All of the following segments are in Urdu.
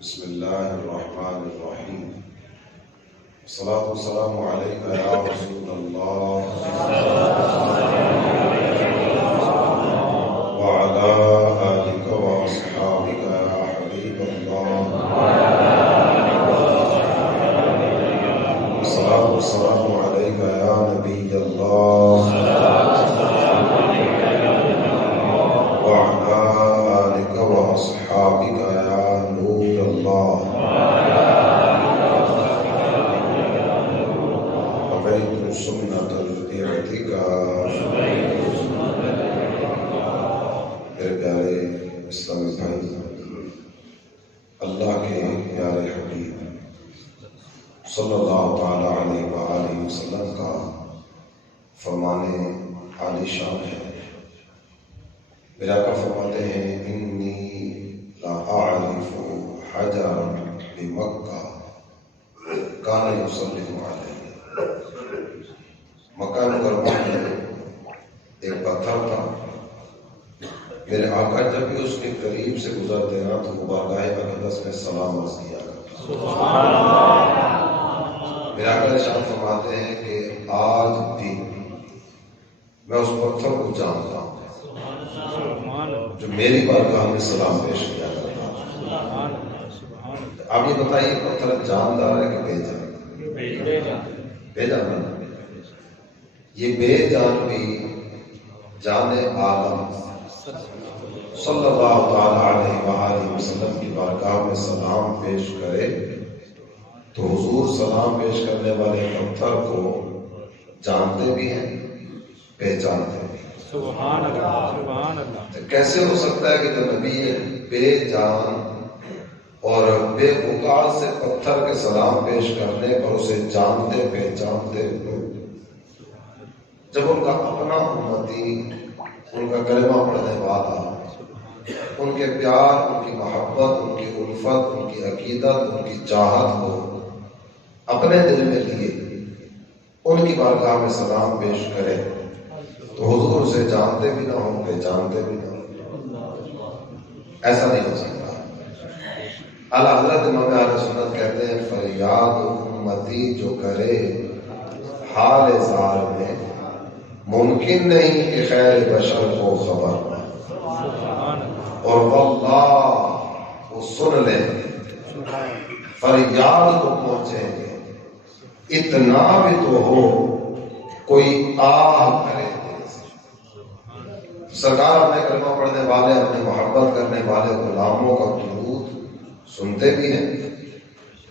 بسم اللہ الرحمن الرحیم الصلاة والسلام علیک یا رسول اللہ وعلی آلک واصحابک یا حبیب اللہ الصلاة والسلام علیک یا نبی اللہ وعلی آلک واصحابک یا نور اللہ وبيت سنة الاعتكاف. میرے پیارے اسلامی بھائی، اللہ کے پیارے حبیب صلی اللہ تعالی علیہ وآلہ وسلم کا فرمان عالی شان ہے. میرا آقا فرماتے ہیں انی لا اعرف حجرا بمکہ کان یسلم علیہ. مکہ مکرمہ میں ایک پتھر تھا، میرے آقا جب بھی اس کے قریب سے گزرتے نا تو بارگاہ اقدس میں سلام عرض کیا کرتا. میرے آقا ارشاد فرماتے ہیں کہ آج بھی میں اس پتھر کو جانتا ہوں جو میری بارگاہ میں سلام پیش کیا کرتا. آپ یہ بتائیے پتھر جاندار ہے کہ بے جان؟ بے جان. یہ بے جان بھی جان عالم صلی اللہ تعالی علیہ وآلہ وسلم کی بارگاہ میں سلام پیش کرے تو حضور سلام پیش کرنے والے پتھر کو جانتے بھی ہیں، پہچانتے بھی ہیں. سبحان اللہ سبحان اللہ. کیسے ہو سکتا ہے کہ جو نبی بے جان اور بے وقار سے پتھر کے سلام پیش کرنے پر اسے جانتے پہچانتے ہوئے جب ان کا اپنا امتی ان کا کلمہ پڑھنے والا ان کے پیار، ان کی محبت، ان کی الفت، ان کی عقیدت، ان کی چاہت کو اپنے دل میں لیے ان کی بارگاہ میں سلام پیش کرے تو حضور اسے جانتے بھی نہ ہوں، پہچانتے بھی نہ ہوں. ایسا نہیں ہو سکتا. اعلیٰ حضرت امام اہل سنت کہتے ہیں فریاد امتی جو کرے حال زار میں ممکن نہیں کہ خیر بشر کو خبر نہ. اور واللہ وہ سن لیں فریاد کو پہنچیں گے اتنا بھی تو ہو کوئی آہ کرے. سرکار اپنے کلمہ پڑھنے والے، اپنے محبت کرنے والے غلاموں کا درود سنتے بھی ہیں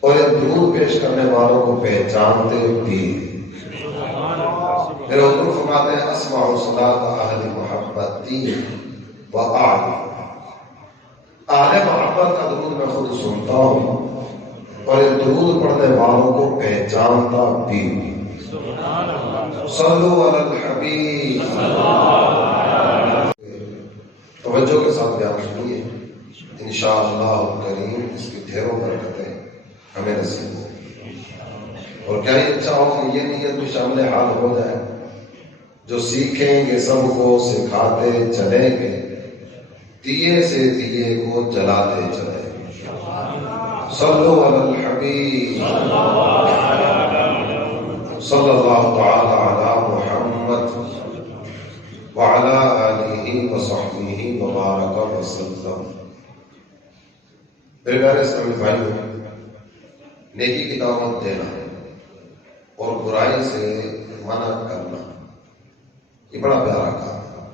اور یہ درود پیش کرنے والوں کو پہچانتے بھی. میرے حضور فرماتے ہیں اسمع صلاۃ اہل محبتی و اعرف. اہل محبت کا درود میں خود سنتا ہوں اور یہ درود پڑھنے والوں کو پہچانتا بھی. صلو علی الحبیب. تو توجہ کے ساتھ بیان سنیے، انشاءاللہ کریم اس کی ڈھیروں برکتیں ہمیں نصیب ہو۔ اور کیا ہی اچھا ہو کہ یہ نیت بھی شامل حال ہو جائے، جو سیکھیں گے سب کو سکھاتے چلیں گے، دیے سے دیے کو جلاتے چلیں گے۔ صلو علی الحبیب صلی اللہ تعالی علی محمد وعلی آلہ وصحبہ وبارک وسلم۔ میرے پیارے اسلامی بھائیوں، نیکی کی دعوت دینا اور برائی سے منع کرنا یہ بڑا پیارا کام ہے۔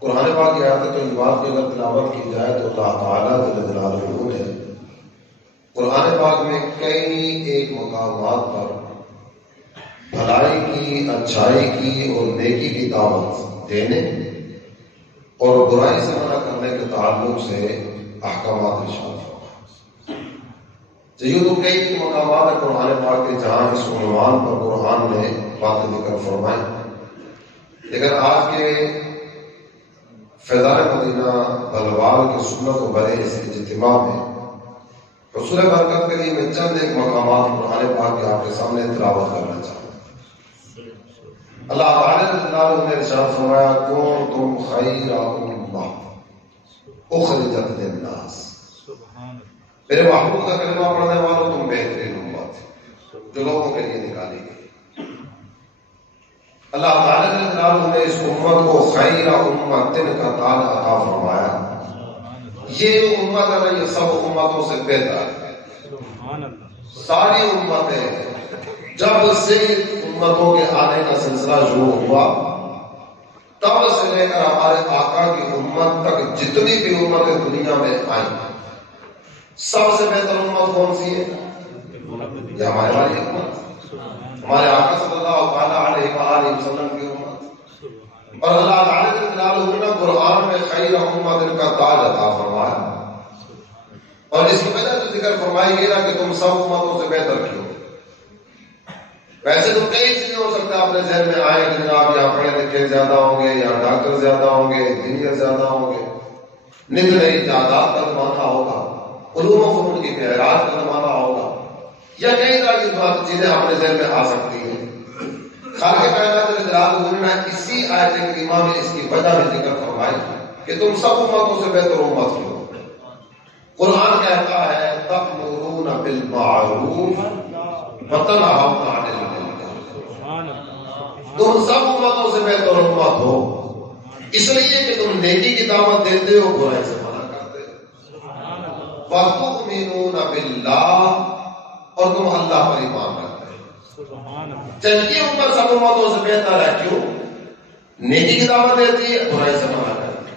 قرآن پاک کی آیت طیبات کی اگر تلاوت کی جائے تو اللہ تعالیٰ جل جلالہ نے قرآن پاک میں کئی ایک مقامات پر بھلائی کی، اچھائی کی اور نیکی کی دعوت دینے اور برائی سے منع کرنے کے تعلق سے احکامات ارشاد فرمائے۔ یہ تو کئی مقامات ہیں قرآن پاک کے جہاں اس عنوان پر قرآن نے باتیں ذکر فرمائیں، لیکن آج کے فیضان مدینہ بلوال کی سنت و بڑے اس اجتماع میں حصول برکت کے لیے میں چند ایک مقامات قرآن پاک کے آپ کے سامنے تلاوت کرنا چاہتا ہوں۔ اللہ تعالیٰ نے ارشاد فرمایا کنتم خیر امہ اخرجت للناس، میرے محبوب کا کلمہ پڑھنے والوں تم بہترین امت جو لوگوں کے لیے نکالی گئی۔ اللہ تعالیٰ نے اس امت کو خیر امتن کا تاج عطا فرمایا۔ یہ جو امت ہے نا یہ سب امتوں سے بہتر ہے۔ ساری امتیں جب سے امتوں کے آنے کا سلسلہ شروع ہوا تب سے لے کر ہمارے آقا کی امت تک جتنی بھی امتیں دنیا میں آئیں، سب سے بہتر امت کون سی ہے؟ یہ ہمارے والی امت، ہمارے آقا صلی اللہ علیہ وآلہ وسلم کی امت۔ اور اللہ تعالیٰ نے قرآن میں خیر امت کا تاج عطا فرمایا، اور اس کی وجہ سے ذکر فرمائی گئی نا کہ تم سب امتوں سے بہتر کیوں۔ ویسے تو کئی چیزیں ہو سکتا ہے اپنے ذہن میں آئے کہ جناب یا پڑھے لکھے زیادہ ہوں گے، یا ڈاکٹر زیادہ ہوں گے، انجینئر زیادہ ہوں گے، نت نئی جائیداد کا زمانہ ہوگا، علوم و فنون کی معراج کا زمانہ ہوگا، یا کئی طرح کی چیزیں اپنے ذہن میں آ سکتی ہیں۔ خالق کائنات جل جلالہ نے اسی آیت کریمہ میں اس کی وجہ میں ذکر فرمائی کہ تم سب امتوں سے بہتر امت ہو۔ قرآن کہتا ہے تأمرون بالمعروف وتنہون عن المنکر، تم سب امتوں سے بہتر امت ہو اس لیے کہ تم نیکی کی دعوت دیتے ہو، برائی سے منع کرتے ہو۔ وَتُؤْمِنُونَ بِاللَّهِ، اور تم اللہ پر ایمان رکھتے ہو۔ چلیے امت سب امتوں سے بہتر ہے، کیوں؟ نیکی کی دعوت دیتی ہے، برائی سے منع کرتی ہے۔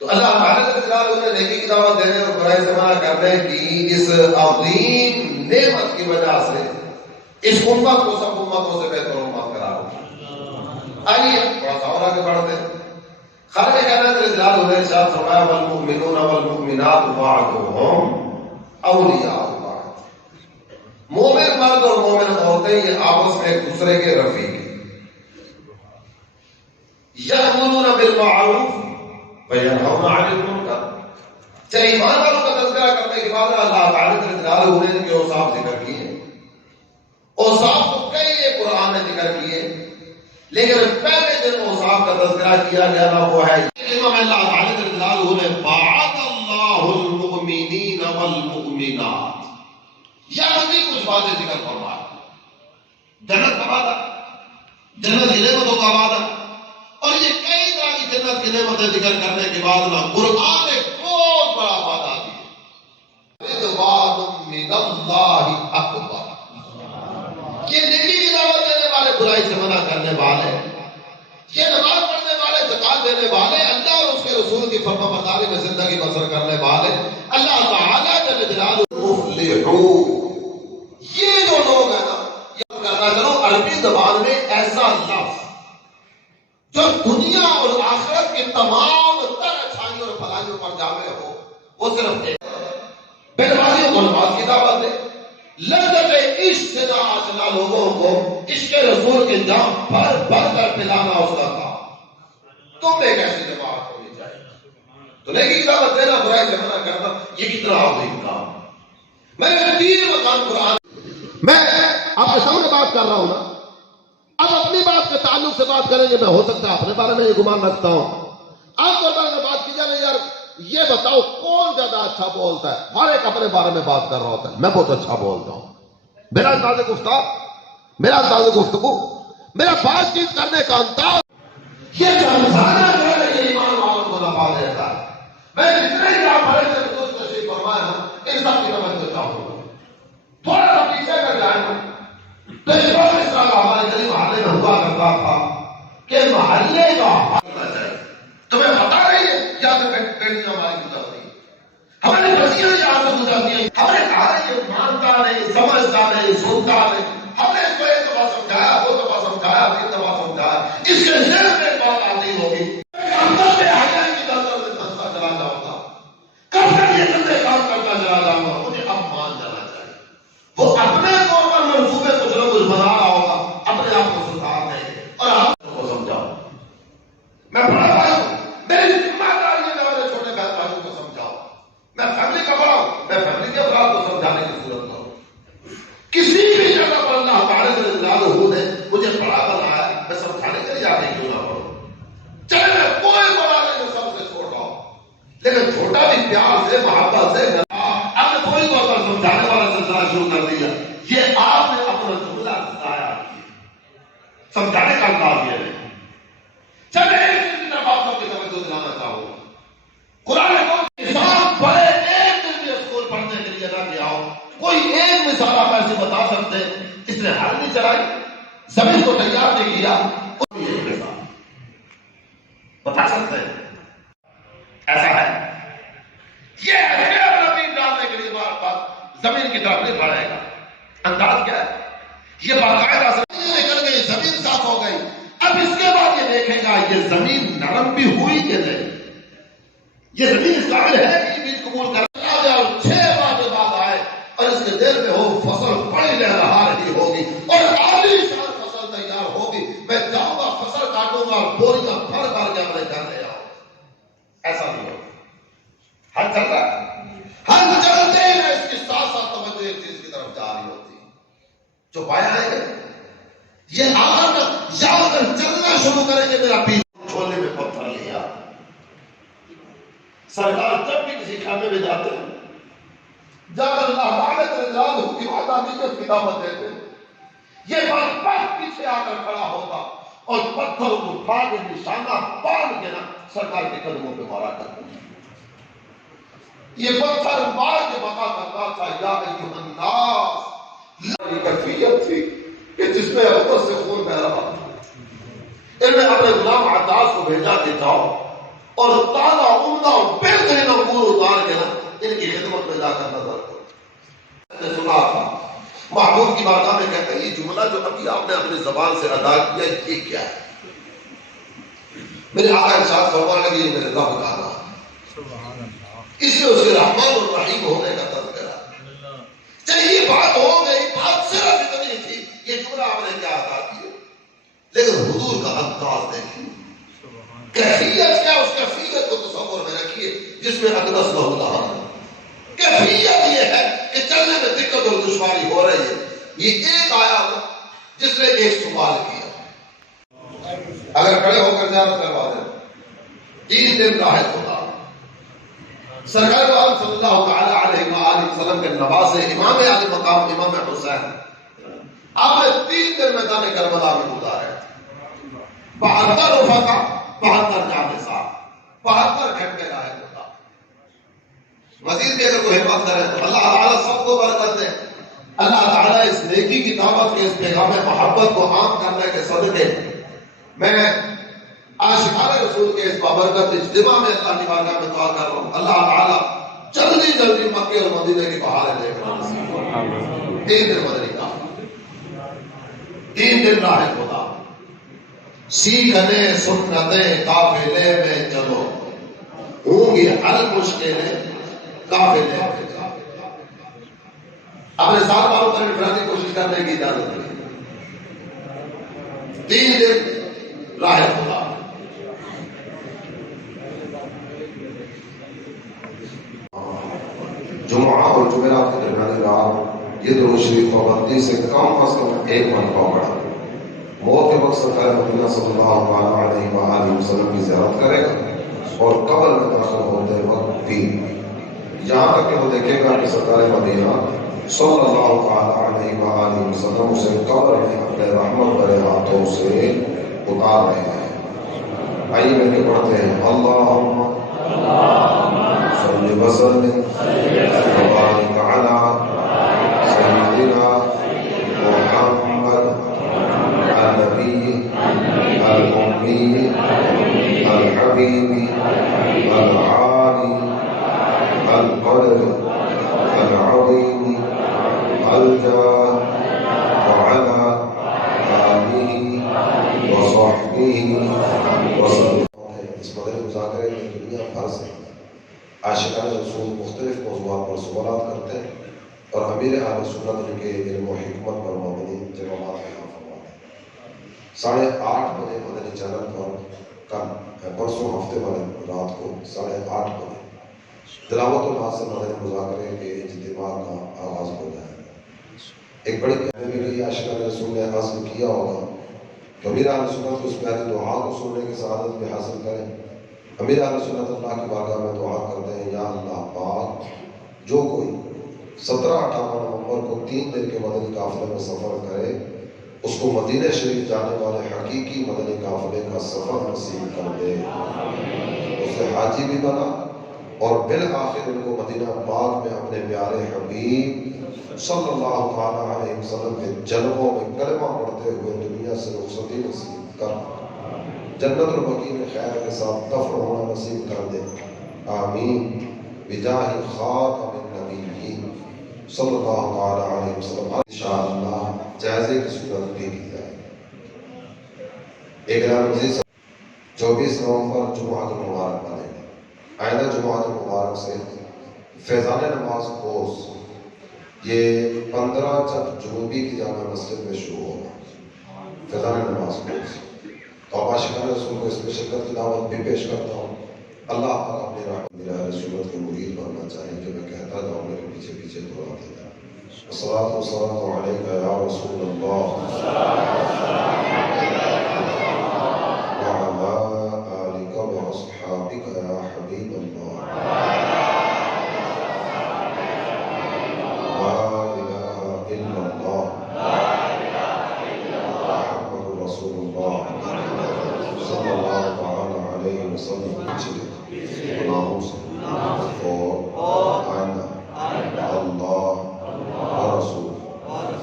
تو اللہ تعالیٰ نے نیکی کی دعوت دینے اور برائی سے منع کرنے کی اس عظیم نعمت کی وجہ سے اس امت کو سب امتوں سے بہتر امت قرار دیا۔ آئیے تھوڑا سا اور آگے بڑھتے ہیں۔ خالق کائنات جل جلالہ نے ارشاد فرمایا والمؤمنون والمؤمنات بعضهم اولیاء بعض، مومن مرد اور مومن عورتیں یہ آپس میں ایک دوسرے کے رفیق ہیں۔ یأمرون بالمعروف وینہون عن المنکر، چاہے ایمان والوں کا تذکرہ کرنے کے بعد اللہ تعالیٰ جل جلالہ نے ان کے اوصاف ذکر کیے، اوصاف تو کئی ایک قرآن نے ذکر کیے، لیکن پہلے جن اوصاف کا تذکرہ کیا گیا نا وہ ہے کلمہ میں اللہ تعالیٰ جل جلالہ نے وعد اللہ المؤمنین والمؤمنات، یہاں بھی کچھ باتیں ذکر فرمایا۔ جنت کا وعدہ، جنت کی نعمتوں کا وعدہ، اور یہ کئی طرح کی جنت کی نعمتیں ذکر کرنے کے بعد نا قرآن نے بہت بڑا وعدہ دیا، رضوان من اللہ اکبر۔ یہ نیکی کی دعوت دینے والے، برائی سے منع کرنے والے، یہ نماز پڑھنے والے، زکات دینے والے، اللہ اور اس کے رسول کی فرما برداری میں زندگی بسر کرنے والے، اللہ تعالیٰ جل جلالہ مفلحون، یہ جو لوگ ہیں نا، یہ کرنا چلو عربی زبان میں ایسا لفظ جو دنیا اور آخرت کے تمام تر اچھائیوں اور بھلائیوں پر جامع ہو، وہ صرف ایک بے نمازیوں کو نماز کی دعوت دے، لذت عشق سے نہ آشنا لوگوں کو عشق رسول کے جام بھر بھر کر پلانا اس کا کام، تم ایک ایسی جماعت ہونی چاہیے. تو نیکی کی دعوت دینا، برائی سے منع کرنا، یہ کتنا عظیم کام. میں نے 3 مقام قرآن، میں آپ کے سامنے بات کر رہا ہوں نا. اب اپنی بات کے تعلق سے بات کریں گے. میں ہو سکتا ہے اپنے بارے میں یہ گمان رکھتا ہوں. عام طور پر بات کی جائے یار یہ بتاؤ کون زیادہ اچھا بولتا ہے، ہر ایک اپنے بارے میں بات کر رہا ہوتا ہے. میں بہت اچھا بولتا ہوں، میرا انداز گفتار، میرا انداز گفتگو، میرا بات چیت کرنے کا انداز، یہ سمجھانا جو ہے یہ ایمان والوں کو نفع دیتا ہے. میں جتنے ہی آپ بڑے سے حضور تشریف فرمائے ہیں ان سب کی توجہ چاہوں گا. تھوڑا سا پیچھے کر جائیں گا تو اس بات اس طرح کا ہمارے گلی محلے میں ہوا کرتا تھا کہ محلے کا تمہیں پتا نہیں ہے یہاں سے بیٹیاں ہماری گزرتی ہیں، ہماری بچیاں یہاں سے گزرتی ہیں، ہمارے گھر یہ مانتا نہیں، سمجھتا نہیں، سنتا نہیں. ہم نے اس کو ایک دفعہ سمجھایا، 2 دفعہ سمجھایا، 3 دفعہ سمجھایا. اس کے ذہن میں ایک بات آتی ہوگی اندر سے حیائی کی نظر سے دھنستا چلا جاؤں گا، کب تک یہ گندے کام کرتا چلا جاؤں گا. مجھے اب مان جانا چاہیے. وہ اپنے طور پر منصوبے کچھ نہ کچھ بنا رہا ہوگا، اپنے آپ کو سدھارنے اور ہم کو سمجھاؤ. میں بڑا بھائی ہوں، میری ذمہ داری ہے میرے چھوٹے بہن بھائیوں کو سمجھاؤ. میں فیملی کا بڑا ہوں، میں فیملی کے افراد کو سمجھانے کی ضرورت نہ ہو. کسی بھی جگہ پر اللہ تعالی سے جلالہ نے مجھے بڑا بنایا ہے، میں سمجھانے کے لیے آگے کیوں نہ بڑھوں. چلے میں کوئی بڑا نہیں، میں سب سے چھوٹا ہوں، لیکن چھوٹا بھی پیار سے، محبت سے. اب نے کوئی بات سمجھانے والا سلسلہ شروع کر دیا. یہ آپ نے اپنا جملہ ضائع کیا، سمجھانے کا انداز یہ ہے. چلے ایک دن کی بات سب کی توجہ دلانا چاہوں گا. قرآن کو مثال بڑے ایک دن بھی اسکول پڑھنے کے لیے نہ دیا ہو، کوئی ایک مثال آپ ایسے بتا سکتے اس نے ہل نہیں چلائی، زمین کو تیار نہیں کیا، ایک مثال بتا سکتے ہیں؟ ایسا ہے یہ زمین ڈالنے کے لیے بار بار زمین کی طرف نہیں بڑھے گا. انداز کیا ہے؟ یہ باقاعدہ زمین نکل گئی، زمین صاف ہو گئی. اب اس کے بعد یہ دیکھے گا یہ زمین نرم بھی ہوئی کہ نہیں، یہ زمین قابل ہے کہ بیج قبول کر. 6 ماہ کے بعد آئے اور اس کے دل میں ہو فصل بڑی لہرا رہی ہوگی اور عالی شان فصل تیار ہوگی. میں جاؤں گا، فصل کاٹوں گا، بوریاں بھر بھر کے اپنے گھر لے آؤں. ایسا نہیں ہوگا. ہر چل رہا ہے، ہر چلتے ہیں اس کے ساتھ ساتھ توجہ ایک چیز کی طرف جا رہی ہوتی ہے. جو پایا ہے یہ آگر یا اگر چلنا شروع کریں گے میرا پیٹ چھوڑنے میں پتھر لیا. سرکار جب بھی کسی خانے میں جاتے ہیں جب اللہ تعالیٰ کے رضا کی وحدانیت کی دعوت دیتے ہیں، یہ بات پیچھے آ کر کھڑا ہوتا اور پتھر کو اٹھا کے نشانہ باندھ کے نا سرکار کے قدموں پہ مارا کرتا. یہ پتھر مار کے بتا کرتا تھا یا ایھا الناس. کیفیت تھی کہ جس میں عبرت سے خون بہ رہا تھا. انہوں نے اپنے غلام عطاس کو بھیجا کہ جاؤ اور تازہ عمدہ اور بہترین انگور اتار کے نا ان کی خدمت میں جا کر نظر کرو. نے سنا تھا محبوب کی بارگاہ میں کہتا ہے یہ جملہ جو ابھی آپ نے اپنی زبان سے ادا کیا یہ کیا ہے؟ میرے آقا ارشاد فرمانے لگے یہ میرے رب کا نام، اس میں اس کے رحمان اور رحیم ہونے کا تذکرہ. چلیے یہ بات ہو گئی، بات صرف اتنی تھی، یہ جملہ آپ نے کیا ادا کیا، لیکن حضور کا انداز دیکھیے، کیفیت کیا، اس کیفیت کو تصور میں رکھیے جس میں اقدس نہ ہوتا. کیفیت یہ ہے کہ چلنے میں دقت اور دشواری ہو رہی ہے. یہ ایک آیا جس نے ایک سوال کیا، اگر کھڑے ہو کر زیارت کروا دیں 3 دن راہ خدا. سرکار عالم صلی اللہ تعالی علیہ وآلہ وسلم کے نواسے امام علی مقام امام حسین آپ نے 3 دن میدان کربلا میں گزارے. 72 رفقا، 72 جانسا، 72 گھنٹے راہ خدا. مزید بھی اگر کوئی ہمت کرے تو اللہ تعالیٰ سب کو برکت دے. اللہ تعالیٰ اس نیکی کی دعوت کے، اس پیغام محبت کو عام کرنے کے صدقے میں عاشقان رسول کے اس بابرکت اجتماع میں اللہ کی بارگاہ میں دعا کر رہا ہوں. اللہ تعالیٰ جلدی جلدی مکے اور مدینے کی بہاریں لے کر 3 دن مدنی کا، 3 دن راہ خدا، سیکھنے سنتیں قافلے میں چلو، ہوں گی حل مشکلیں قافلے میں چلو. اپنے ساتھ والوں پر انفرادی کوشش کرنے کی اجازت ہے. 3 دن راہ خدا. جمعہ اور جمعرات کے درمیانی رات یہ درود شریف پابندی سے کم از کم ایک مرتبہ پڑھا۔ موت کے وقت سرکار مدینہ صلی اللہ علیہ وآلہ وسلم کی زیارت کرے گا اور قبر میں داخل ہوتے وقت بھی، یہاں تک کہ وہ دیکھے گا کہ سرکار مدینہ صلی اللہ علیہ وآلہ وسلم اسے قبر میں اپنے رحمت بھرے ہاتھوں سے اتار رہے ہیں۔ آئیے مل کے پڑھتے ہیں، اللہم صلی وسلم وبارک علی سیدنا محمد النبی الأمی الحبیب العالی القدر العظیم الجاه وعلى آلہ وصحبہ وسلم۔ اس مدنی مذاکرے میں دنیا بھر سے عاشقان رسول مختلف موضوعات پر سوالات کرتے ہیں اور امیر اہل سنت ان کے علم و حکمت پر مبنی جوابات بیان فرماتے ہیں۔ 8:30 بجے مدنی چینل پر کل پرسوں ہفتے والے رات کو 8:30 بجے تلاوت و نعت سے مدنی مذاکرے کے اجتماع کا آغاز ہو جائے گا۔ ایک بڑی کامیابی کے لیے عاشقان رسول نے عزم کیا ہوگا تو امیر اہل سنت کو اس پیاری دعا کو سننے کی سعادت بھی حاصل کریں۔ امیر اہل سنت اللہ کی بارگاہ میں دعا کرتے ہیں، یا اللہ پاک، جو کوئی 17-18 نومبر کو 3 دن کے مدنی قافلے میں سفر کرے اس کو مدینہ شریف جانے والے حقیقی مدنی قافلے کا سفر نصیب کر دے، اسے حاجی بھی بنا اور بالآخر ان کو مدینہ پاک میں اپنے پیارے حبیب صلی اللہ علیہ وسلم کے جلووں میں کلمہ پڑھتے ہوئے دنیا سے رخصتی نصیب کر جنت البقیع میں خیر کے ساتھ دفن ہونا نصیب کر دے، آمین بجاہ خاتم النبیین صلی اللہ علیہ وسلم۔ انشاءاللہ جائزے کی صورت بھی کی جائے گی۔ ایک اعلان مزید 24 نومبر جمعہ المبارک پڑھیں گے۔ آئندہ جمعہ المبارک سے فیضان نماز کورس یہ 15 جنوبی کی جامع مسجد میں شروع ہوگا، فیضان نماز کورس۔ تو آپ عاشقان رسول کو اس میں شرکت کی دعوت بھی پیش کرتا ہوں۔ اللہ پاک اپنی رحمت میرا سنت کے مرید بننا چاہے، جو میں کہتا جاؤں میرے پیچھے پیچھے دہراتے جائیں۔ الصلاۃ والسلام علیک یا رسول اللہ وعلی آلک واصحابک یا حبیب اللہ، لا الہ الا اللہ محمد رسول اللہ صلی اللہ تعالی علیہ وسلم۔ گناہوں سے اور آئندہ اللہ اور رسول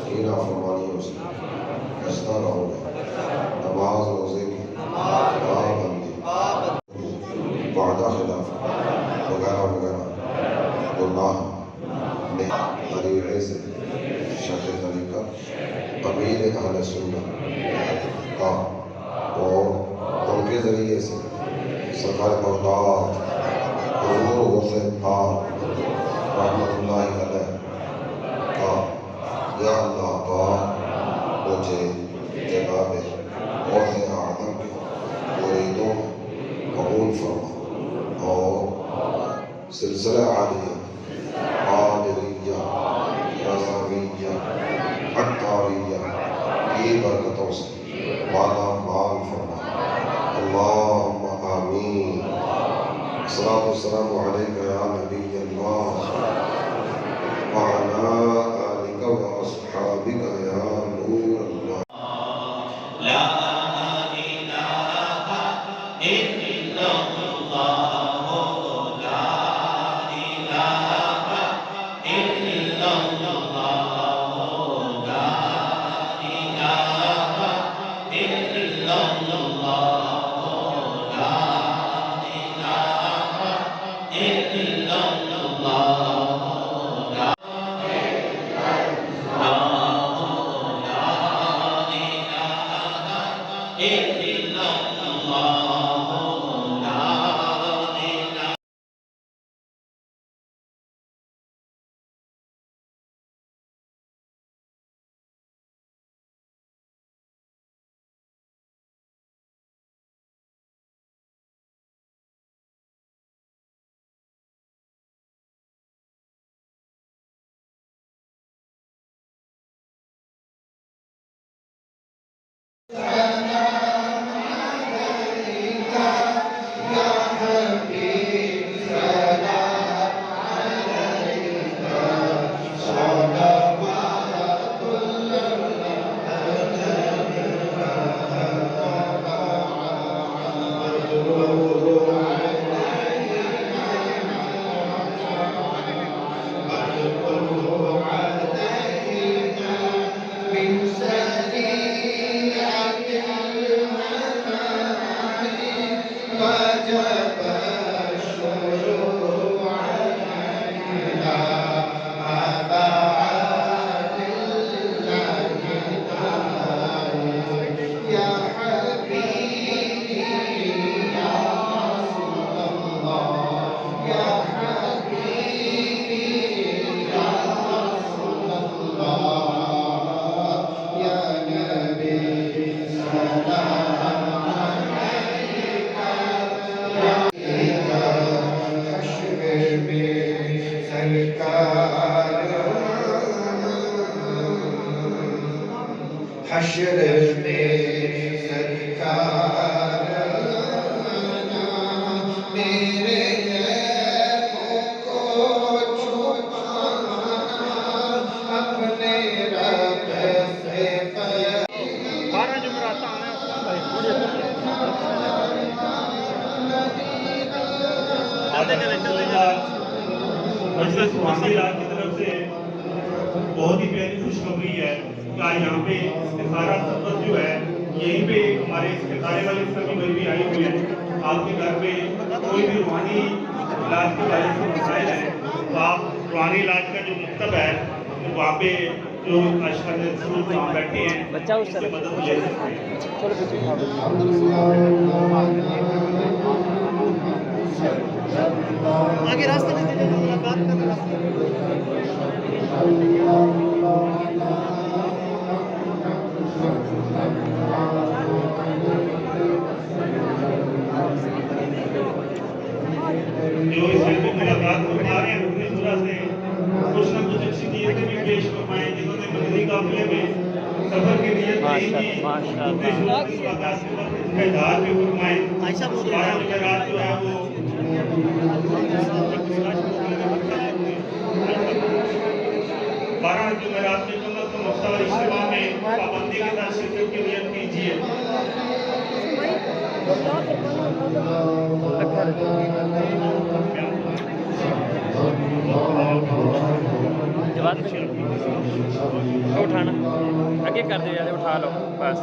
کی نافرمانیوں سے بچتا رہو گا۔ نماز روزے کی پابندی، وعدہ خلاف وغیرہ وغیرہ گناہ نہیں، طریقے سے شیخ طریقہ امیر اہل سنت کا اور ان کے ذریعے سے سرکار بغداد حضور غوث پاک رحمت اللہ علیہ کا، یا اللہ پاک مجھے جناب غوث اعظم کے مریدوں قبول فرما اور سلسلہ عالیہ قادریہ رضویہ عطاریہ کی برکتوں سے مالا مال فرما، اللہم آمین۔ الصلاۃ والسلام علیک یا نبی اللہ وعلی آلک واصحابک یا نور اللہ۔ لا إله إلا الله، لا إله إلا الله، لا إله إلا الله، لا إله إلا الله، لا إلا الله، لا میں سرکار حشر میں سرکار میرے عیبوں کو چھپانا اپنے رب سے بارہ جمعرات آنا مجلس روحانی راج کی طرف سے بہت ہی پیاری خوشخبری ہے کہ آج یہاں پہ استخارہ سبت جو ہے یہیں پہ ہمارے استخارے والے سبھی بھائی بھی آئے ہوئے ہیں. آپ کے گھر پہ کوئی بھی روحانی علاج کے بارے میں مسائل ہیں تو آپ روحانی علاج کا جو مکتب ہے وہاں پہ جو اشخاص رسول وہاں بیٹھے ہیں اس سے مدد لے سکتے ہیں. آگے راستے میں دیجیے ملاقات کا جو اس سے ملاقات فرما رہے ہیں اپنی صورت سے کچھ نہ کچھ اچھی نیتیں بھی پیش فرمائیں جنہوں نے مدنی قافلے میں سفر کی نیت نہیں کی اپنی صورت اس ملاقات کے وقت اس کا اظہار بھی فرمائیں. 12 جمعرات جو ہے وہ 12 جمعرات میں کم از کم ہفتہ وار اجتماع میں پابندی کے ساتھ شرکت کی نیت کیجیے. جواب اٹھانا آگے کر دے یار اٹھا لو بس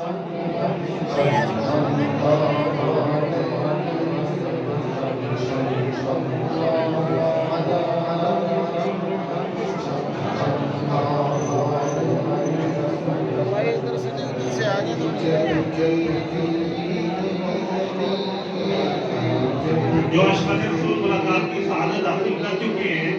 جو اشخاص رسول ملاقات کی سعادت حاصل کر چکے ہیں